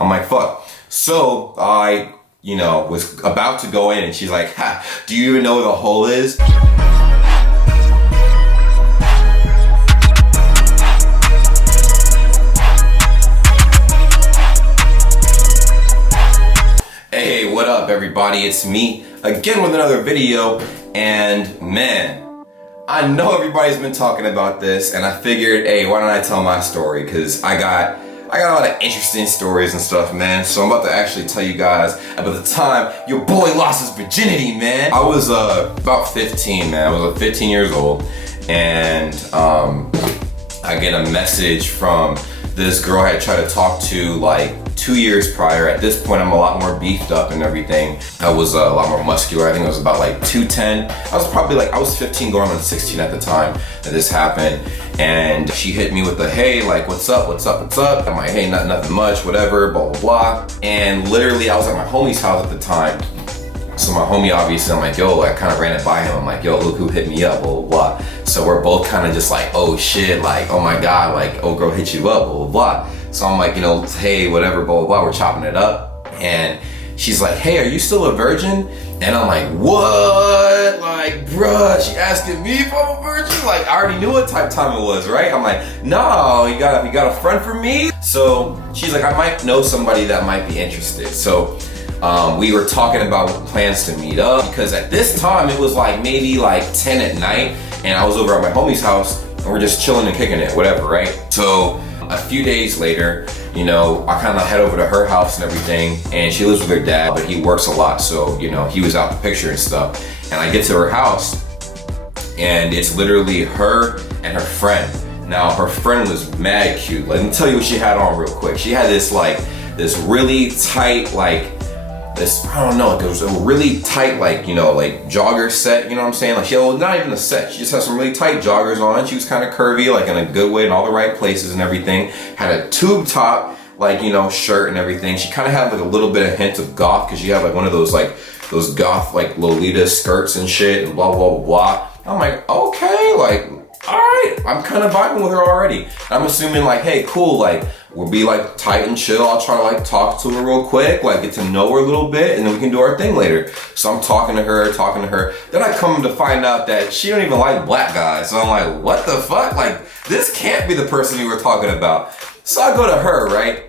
I'm like, fuck. So I, was about to go in and she's like, ha, do you even know where the hole is? Hey, what up everybody? It's me again with another video, and man, I know everybody's been talking about this, and I figured, hey, why don't I tell my story? Because I got a lot of interesting stories and stuff, man. So I'm about to actually tell you guys about the time your boy lost his virginity, man. I was about 15, man. I was 15 years old, and I get a message from this girl I had tried to talk to like 2 years prior. At this point, I'm a lot more beefed up and everything. I was a lot more muscular. I think I was about like 210. I was 15 going on 16 at the time that this happened. And she hit me with the, hey, like, what's up? I'm like, hey, nothing much, whatever, blah, blah, blah. And literally I was at my homie's house at the time. So my homie, obviously, I'm like, yo, I kind of ran it by him. I'm like, yo, look who hit me up, blah, blah, blah. So we're both kind of just like, oh shit, like, oh my God, like, oh girl hit you up, blah, blah, blah. So I'm like, hey, whatever, blah, blah, blah. We're chopping it up. And she's like, hey, are you still a virgin? And I'm like, what? Like, bruh, she asking me if I'm a virgin? Like, I already knew what type of time it was, right? I'm like, no, you got a friend for me? So she's like, I might know somebody that might be interested. So we were talking about plans to meet up, because at this time it was like maybe like 10 at night, and I was over at my homie's house and we're just chilling and kicking it, whatever, right? So a few days later, I kind of head over to her house and everything, and she lives with her dad, but he works a lot, so he was out the picture and stuff. And I get to her house, and it's literally her and her friend. Now her friend was mad cute. Let me tell you what she had on real quick. She had this really tight, I don't know, it was a really tight, like jogger set, you know what I'm saying? Like, not even a set, she just had some really tight joggers on. She was kind of curvy, like in a good way, in all the right places and everything. Had a tube top, shirt and everything. She kind of had like a little bit of hint of goth, because she had like one of those goth, like Lolita skirts and shit, and blah, blah, blah, blah. I'm like, okay, like, all right, I'm kind of vibing with her already. And I'm assuming like, hey, cool, like, we'll be like tight and chill. I'll try to like talk to her real quick, like get to know her a little bit, and then we can do our thing later. So I'm talking to her. Then I come to find out that she don't even like black guys. So I'm like, what the fuck? Like, this can't be the person you were talking about. So I go to her, right?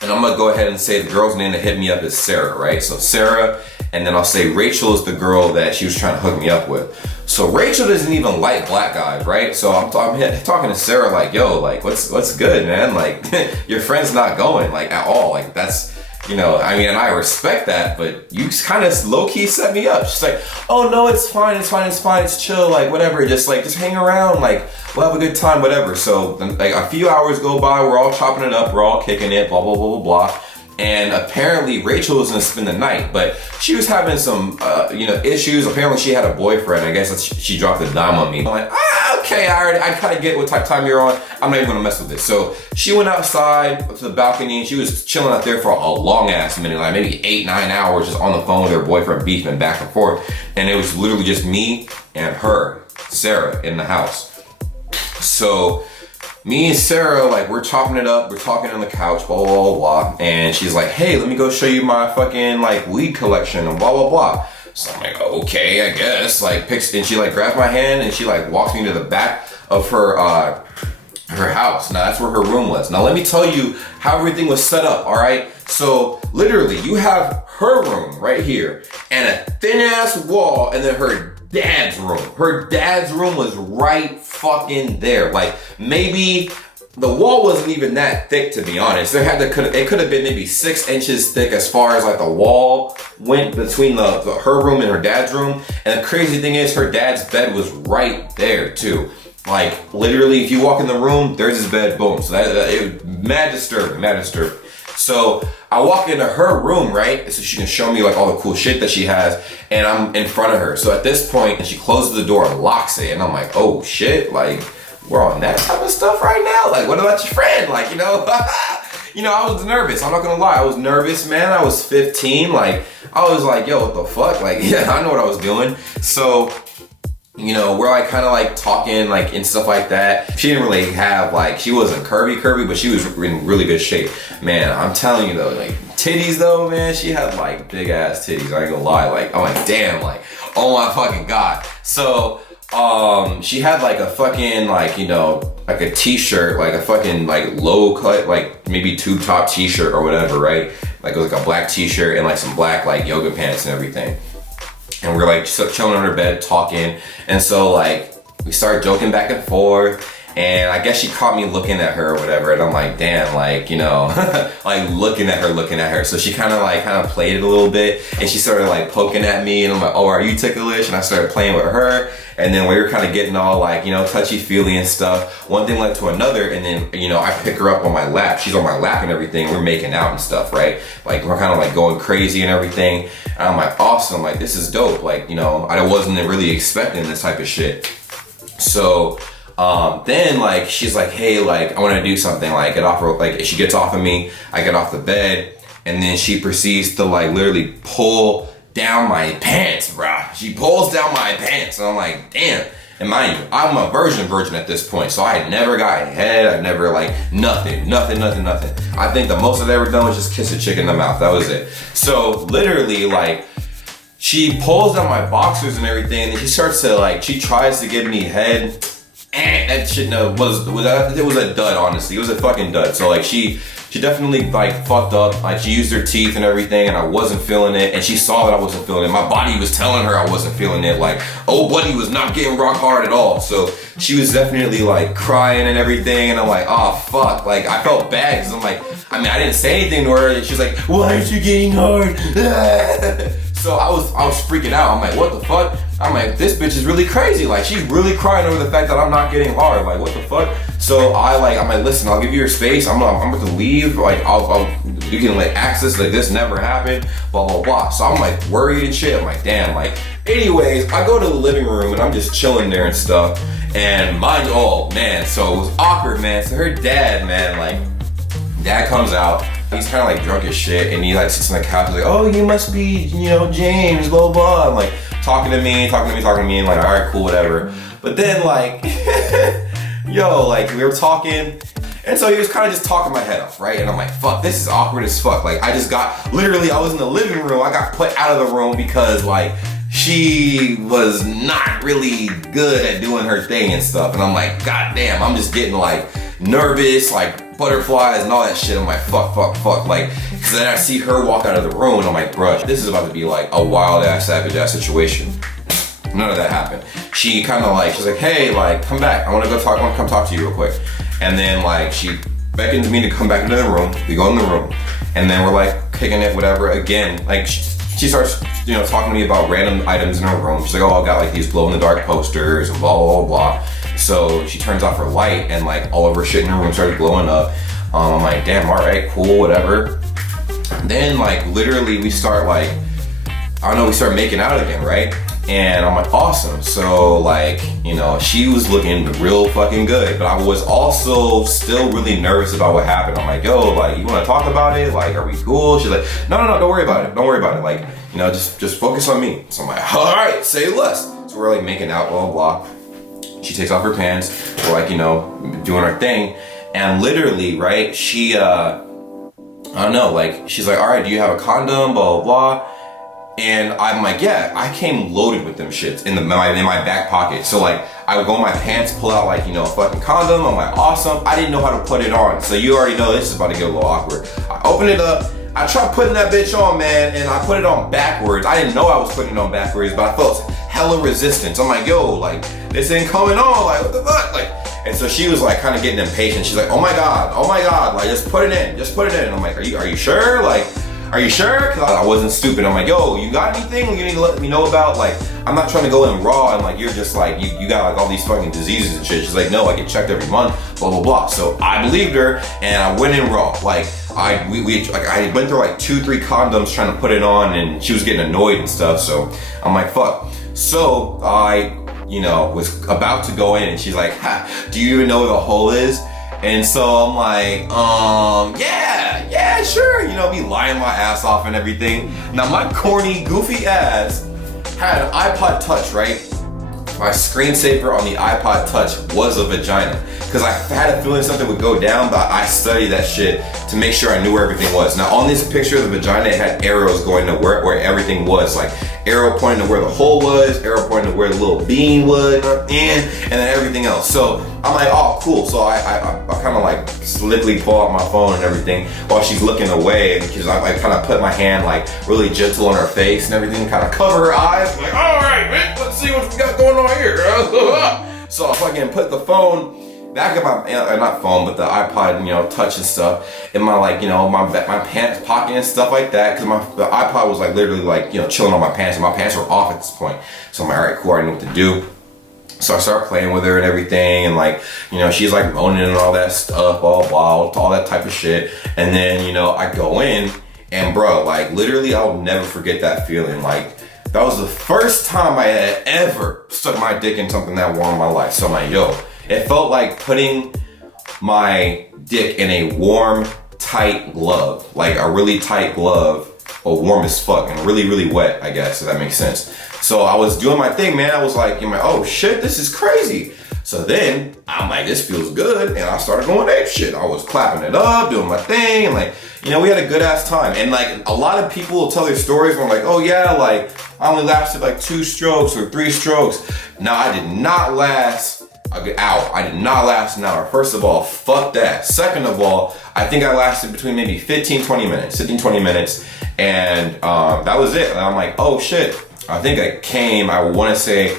And I'm gonna go ahead and say the girl's name that hit me up is Sarah, right? So Sarah, and then I'll say Rachel is the girl that she was trying to hook me up with. So Rachel doesn't even like black guys, right? So I'm talking to Sarah like, yo, like, what's good, man? Like, your friend's not going, like, at all. Like, that's, and I respect that, but you kind of low-key set me up. She's like, oh no, it's fine, it's chill, like, whatever, just hang around, like, we'll have a good time, whatever. So like a few hours go by, we're all chopping it up, we're all kicking it, blah, blah, blah, blah, blah. And apparently Rachel was gonna spend the night, but she was having some, issues. Apparently she had a boyfriend. I guess she dropped a dime on me. I'm like, okay, I kind of get what type of time you're on. I'm not even gonna mess with this. So she went outside to the balcony, and she was chilling out there for a long ass minute, like maybe 8-9 hours, just on the phone with her boyfriend, beefing back and forth. And it was literally just me and her, Sarah, in the house. So me and Sarah, like, we're chopping it up, we're talking on the couch, blah, blah, blah, blah. And she's like, hey, let me go show you my fucking, like, weed collection and blah, blah, blah. So I'm like, okay, I guess. Like, and she, like, grabs my hand and she, like, walks me to the back of her house. Now, that's where her room was. Now, let me tell you how everything was set up, all right? So, literally, you have her room right here and a thin-ass wall, and then her dad's room. Her dad's room was right fucking there. Like, maybe the wall wasn't even that thick, to be honest. It could have been maybe 6 inches thick as far as like the wall went between her room and her dad's room. And the crazy thing is, her dad's bed was right there too. Like, literally, if you walk in the room, there's his bed, boom. So it was mad disturbing. So I walk into her room, right? So she can show me like all the cool shit that she has, and I'm in front of her. So at this point, and she closes the door and locks it, and I'm like, oh shit, like, we're on that type of stuff right now? Like, what about your friend? Like, I was nervous. I'm not gonna lie, I was nervous, man. I was 15, like, I was like, yo, what the fuck? Like, yeah, I know what I was doing. So you know, we're like kind of like talking like and stuff like that. She didn't really have like, she wasn't curvy, but she was in really good shape. Man, I'm telling you though, like titties though, man, she had like big ass titties. I ain't gonna lie, like I'm like damn, like oh my fucking god. So she had like a fucking like, you know, like a t-shirt, like a fucking like low cut, like maybe tube top t-shirt or whatever, right? Like it was like a black t-shirt and like some black like yoga pants and everything. And we're like chilling on her bed talking. And so like we started joking back and forth. And I guess she caught me looking at her or whatever. And I'm like, damn, like, you know, like looking at her. So she kind of played it a little bit. And she started like poking at me. And I'm like, oh, are you ticklish? And I started playing with her. And then we were kind of getting all like, you know, touchy-feely and stuff. One thing led to another. And then, you know, I pick her up on my lap. She's on my lap and everything. We're making out and stuff, right? Like we're kind of like going crazy and everything. And I'm like, awesome. Like, this is dope. Like, you know, I wasn't really expecting this type of shit. So, then like, she's like, hey, like, I want to do something, like get off her, like she gets off of me, I get off the bed, and then she proceeds to like literally pull down my pants, bruh. She pulls down my pants, and I'm like, damn. And mind you, I'm a virgin at this point, so I had never gotten head, I never like, nothing. I think the most I've ever done was just kiss a chick in the mouth, that was it. So literally like, she pulls down my boxers and everything, and she starts to like, she tries to give me head. That shit was a dud, honestly. It was a fucking dud. So like she definitely like fucked up. Like she used her teeth and everything, and I wasn't feeling it. And she saw that I wasn't feeling it. My body was telling her I wasn't feeling it. Like, oh buddy was not getting rock hard at all. So she was definitely like crying and everything. And I'm like, oh fuck. Like I felt bad because I'm like, I mean I didn't say anything to her. And she's like, why aren't you getting hard? So I was freaking out. I'm like, what the fuck? I'm like, this bitch is really crazy. Like, she's really crying over the fact that I'm not getting hard. Like, what the fuck? So I'm like, listen, I'll give you your space. I'm about to leave. Like, you can like access, like this never happened, blah, blah, blah. So I'm like worried and shit. I'm like, damn, like, anyways, I go to the living room and I'm just chilling there and stuff. And mind, oh man, so it was awkward, man. So her dad, man, like, dad comes out. He's kind of like drunk as shit, and he like sits on the couch. He's like, oh, you must be, you know, James, blah, blah. I'm like talking to me, and like, all right, cool, whatever. But then like, yo, like we were talking, and so he was kind of just talking my head off, right? And I'm like, fuck, this is awkward as fuck. Like I just got, literally, I was in the living room. I got put out of the room because like, she was not really good at doing her thing and stuff. And I'm like, god damn, I'm just getting like nervous, like butterflies and all that shit. I'm like, fuck. Like, cause then I see her walk out of the room and I'm like, bruh, this is about to be like a wild ass, savage ass situation. None of that happened. She kind of like, she's like, hey, like, come back. I want to come talk to you real quick. And then like, she beckons me to come back into the room. We go in the room and then we're like kicking it, whatever. Again, like she starts, you know, talking to me about random items in her room. She's like, oh, I got like these glow in the dark posters and blah, blah, blah. So she turns off her light and like all of her shit in her room started glowing up. I'm like, damn, all right, cool, whatever. Then like literally we start like, I don't know, we start making out again, right? And I'm like, awesome. So like, you know, she was looking real fucking good, but I was also still really nervous about what happened. I'm like, yo, like, you wanna talk about it? Like, are we cool? She's like, no, don't worry about it. Don't worry about it. Like, you know, just focus on me. So I'm like, all right, say less. So we're like making out, blah, blah, blah. She takes off her pants. We're like, you know, doing our thing. And literally, right, she, I don't know, like, she's like, all right, do you have a condom, blah, blah, blah. And I'm like, yeah, I came loaded with them shits in my back pocket. So like, I would go in my pants, pull out like, you know, a fucking condom. I'm like, awesome. I didn't know how to put it on. So you already know this is about to get a little awkward. I open it up. I tried putting that bitch on, man, and I put it on backwards. I didn't know I was putting it on backwards, but I felt hella resistance. I'm like, yo, like, this ain't coming on. Like, what the fuck? Like, and so she was like kind of getting impatient. She's like, oh my God, like, just put it in. And I'm like, are you sure? Like, are you sure? Cause I wasn't stupid. I'm like, yo, you got anything you need to let me know about? Like, I'm not trying to go in raw and like, you're just like, you got like all these fucking diseases and shit. She's like, no, I get checked every month, blah, blah, blah. So I believed her and I went in raw. Like, I went through like 2-3 condoms trying to put it on and she was getting annoyed and stuff. So I'm like, fuck. So I, you know, was about to go in and she's like, ha, do you even know where the hole is? And so I'm like, yeah, sure. You know, me lying my ass off and everything. Now my corny, goofy ass had an iPod Touch, right? my screensaver on the iPod Touch was a vagina. Cause I had a feeling something would go down, but I studied that shit to make sure I knew where everything was. Now on this picture of the vagina, it had arrows going to where everything was. Like arrow pointing to where the hole was, arrow pointing to where the little bean was, and then everything else. So I'm like, oh cool. So I kind of like slickly pull out my phone and everything while she's looking away, because I kind of put my hand like really gentle on her face and everything, kind of cover her eyes. I'm like, all right, man, let's see what we got going on here. So I fucking put the phone back in my, not phone, but the iPod, you know, touch and stuff in my, like, you know, my pants pocket and stuff like that, because the iPod was like literally like, you know, chilling on my pants, and my pants were off at this point. So I'm like, all right, cool, I know what to do. So I start playing with her and everything, and like, you know, she's like moaning and all that stuff, all that type of shit. And then, you know, I go in, and bro, like literally I'll never forget that feeling. Like that was the first time I had ever stuck my dick in something that warm in my life. So I'm like, yo, it felt like putting my dick in a warm, tight glove, like a really tight glove, or warm as fuck and really, really wet, I guess, if that makes sense. So I was doing my thing, man. I was like, oh shit, this is crazy. So then I'm like, this feels good. And I started going ape shit. I was clapping it up, doing my thing. And like, you know, we had a good ass time. And like a lot of people will tell their stories where I'm like, oh yeah, like I only lasted like 2 strokes or 3 strokes. No, I did not last an hour. I did not last an hour. First of all, fuck that. Second of all, I think I lasted between maybe 15, 20 minutes. And that was it. And I'm like, oh shit. I think I want to say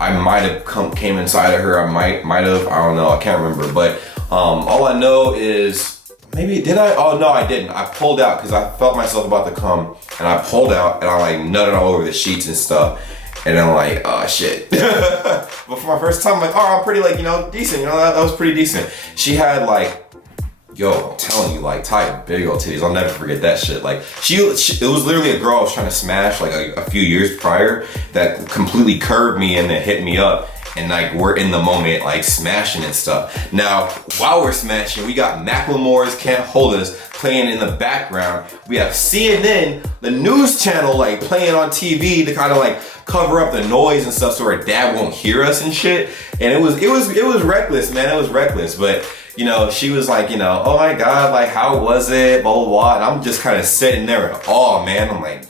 I might have came inside of her. I might have, I don't know. I can't remember. But all I know is, maybe, did I? Oh no, I didn't. I pulled out because I felt myself about to come, and I pulled out and I like nutted all over the sheets and stuff. And I'm like, oh shit. But for my first time, I'm like, oh, I'm pretty like, you know, decent. You know, that was pretty decent. She had like, yo, I'm telling you, like tight, big old titties. I'll never forget that shit. Like it was literally a girl I was trying to smash like a few years prior that completely curved me and then hit me up. And like we're in the moment like smashing and stuff. Now, while we're smashing, we got Macklemore's Can't Hold Us playing in the background. We have CNN, the news channel, like playing on TV to kind of like cover up the noise and stuff so our dad won't hear us and shit. And it was reckless, man. It was reckless. But you know, she was like, you know, oh my God, like how was it? Blah blah blah. And I'm just kind of sitting there in awe, man. I'm like,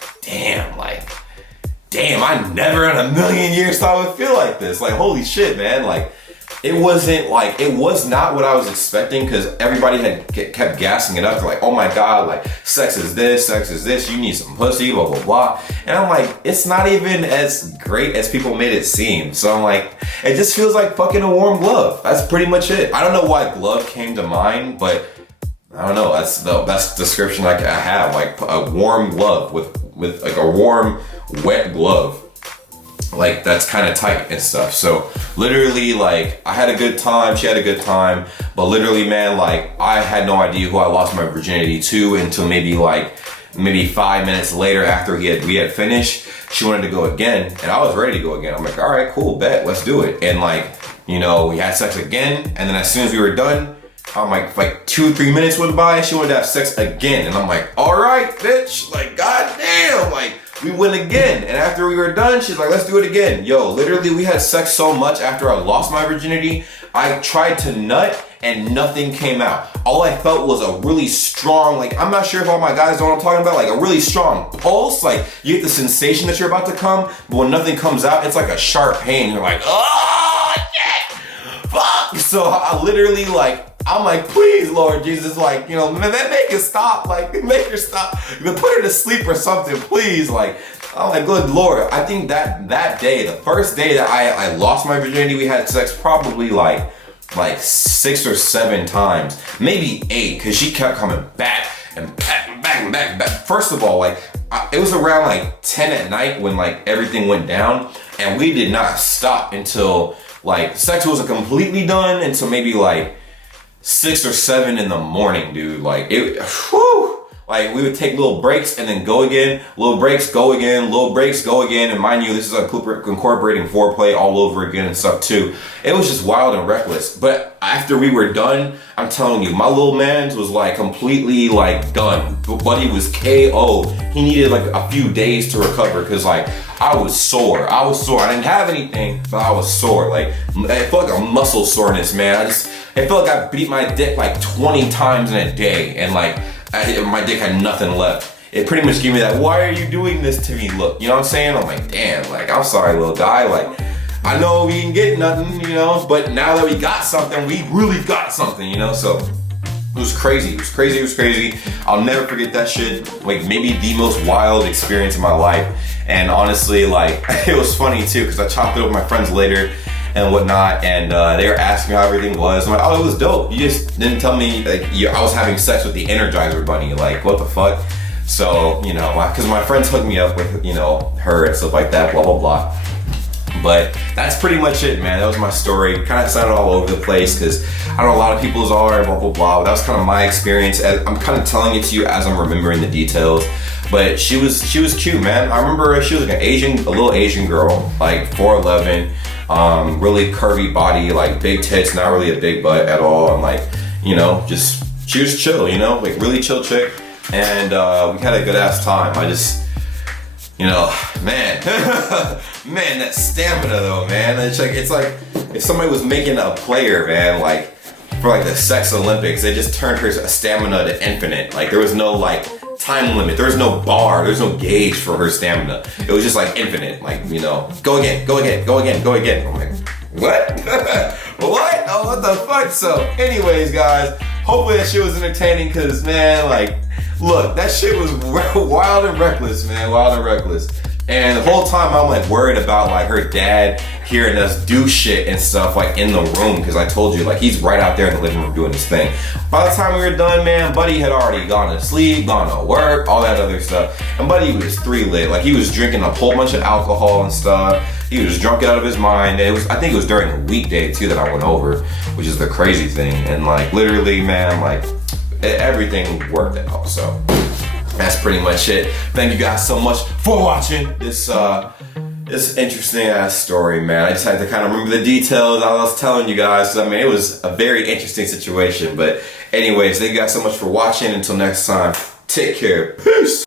damn, I never in a million years thought I would feel like this. Like, holy shit, man. Like, it was not what I was expecting, because everybody had kept gassing it up. They're like, oh my God, like, sex is this, you need some pussy, blah, blah, blah. And I'm like, it's not even as great as people made it seem. So I'm like, it just feels like fucking a warm glove. That's pretty much it. I don't know why glove came to mind, but I don't know. That's the best description I have. Like a warm glove with like a warm, wet glove, like that's kind of tight and stuff. So literally, like I had a good time, she had a good time, but literally, man, like I had no idea who I lost my virginity to until maybe 5 minutes later after we had finished. She wanted to go again, and I was ready to go again. I'm like, all right, cool, bet, let's do it. And like, you know, we had sex again, and then as soon as we were done, I'm like 2-3 minutes went by, she wanted to have sex again. And I'm like, all right, bitch, like, goddamn, like, we went again. And after we were done, she's like, let's do it again. Yo, literally, we had sex so much after I lost my virginity, I tried to nut and nothing came out. All I felt was a really strong, like, I'm not sure if all my guys know what I'm talking about, like a really strong pulse. Like, you get the sensation that you're about to come, but when nothing comes out, it's like a sharp pain. You're like, oh, shit, fuck. So I literally, like, I'm like, please, Lord Jesus, like, you know, man, make it stop, like, make her stop, put her to sleep or something, please. Like, I'm like, good Lord. I think that day, the first day that I lost my virginity, we had sex probably like 6 or 7 times, maybe 8, because she kept coming back and back and back and back and back. First of all, like, it was around like 10 at night when like everything went down, and we did not stop until like sex wasn't completely done until maybe like 6 or 7 in the morning, dude. Like, it, whew, Like, we would take little breaks and then go again, little breaks, go again, little breaks, go again. And mind you, this is incorporating foreplay all over again and stuff too. It was just wild and reckless. But after we were done, I'm telling you, my little man was like completely like done. Buddy was KO. He needed like a few days to recover because like I was sore. I didn't have anything, but I was sore. Like, it felt like a muscle soreness, man. It felt like I beat my dick like 20 times in a day, and like my dick had nothing left. It pretty much gave me that, why are you doing this to me look? You know what I'm saying? I'm like, damn, like, I'm sorry, little guy. Like, I know we didn't get nothing, you know, but now that we got something, we really got something, you know? So it was crazy. It was crazy. It was crazy. I'll never forget that shit. Like, maybe the most wild experience of my life. And honestly, like, it was funny too, because I chopped it up with my friends later and whatnot, and they were asking me how everything was. I'm like, oh, it was dope. You just didn't tell me, like, I was having sex with the Energizer Bunny. Like, what the fuck? So, you know, because my friends hooked me up with, you know, her and stuff like that, blah, blah, blah. But that's pretty much it, man. That was my story. Kind of sounded all over the place because I know a lot of people's are, blah, blah, blah. But that was kind of my experience. I'm kind of telling it to you as I'm remembering the details. But she was cute, man. I remember she was like a little Asian girl, like 4'11", really curvy body, like big tits, not really a big butt at all. And like, you know, just, she was chill, you know, like really chill chick. And we had a good ass time. I just, you know, man, man, that stamina though, man. It's like if somebody was making a player, man, like for like the sex Olympics, they just turned her stamina to infinite. Like there was no like time limit, there was no bar, there was no gauge for her stamina. It was just like infinite, like, you know, go again, go again, go again, go again. I'm like, what? What? Oh, what the fuck? So anyways, guys, hopefully that shit was entertaining, because man, like, look, that shit was wild and reckless, man, wild and reckless. And the whole time I'm like worried about like her dad hearing us do shit and stuff like in the room, because I told you like he's right out there in the living room doing his thing. By the time we were done, man, Buddy had already gone to sleep, gone to work, all that other stuff. And Buddy was 3 lit. Like he was drinking a whole bunch of alcohol and stuff. He was drunk out of his mind. I think it was during a weekday too that I went over, which is the crazy thing. And like literally, man, like everything worked out. So that's pretty much it. Thank you guys so much for watching this this interesting ass story, man. I just had to kind of remember the details I was telling you guys. I mean, it was a very interesting situation. But anyways, thank you guys so much for watching. Until next time, take care. Peace.